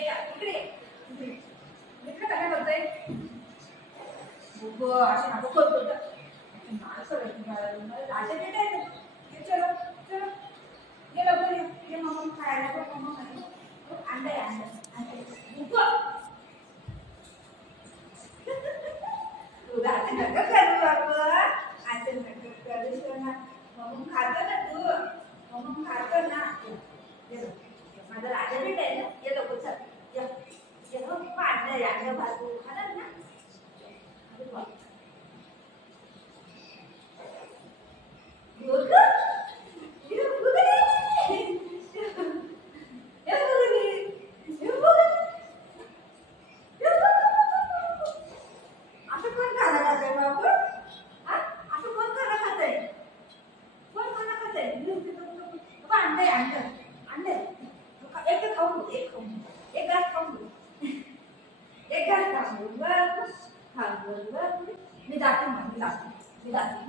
इकडे इकडे इकडे काय करतोय बुबो असे नको करतो तर नाही करत राजा बेटा आहे ये चलो चलो ये लवकर ये मम्मा खायला पण मम्मा खायला अंडा आहे अंडा बुबो तू राजा नका करू बाबा आता नका करू ना मम्मा खातो ना तू मम्मा खातो ना ये माझा राजा बेटा आहे ना ये लवकर चल ये मग अंडा आहे अंडा भाजू खाणार ना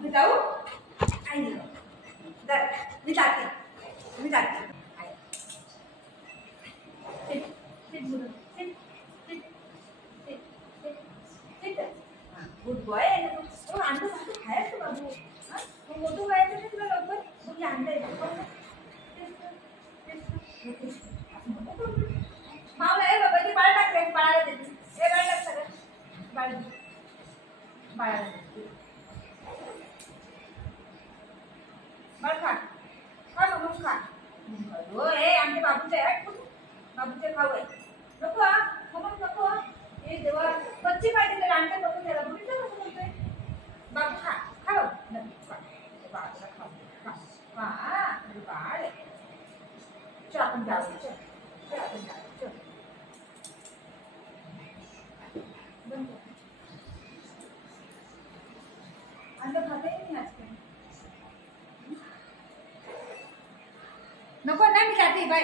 मी जाऊ आई मी जाते गुड बॉय अंडा खायचं बाबू मोठं व्हायचं तुला लवकर मग अंडा येतो मावला आहे बाबा ती बाळ टाकते बाळाला देते हे बाळ टाक सगळं बाळाला देते बाळ खा खा मग खा हो हे आमच्या बाबूचे आहे बाबूचे खाऊ आहे नको मग नको हे जेव्हा बच्ची पाहिजे त्याला आणते नको त्याला बघितलं कसं बोलतोय बाबू खा खा बाळाला खा बाळ चल आपण जाऊ चल आपण जाऊ चल अंडा खाता ही नहीं आजकल नको ना मी जाते बाय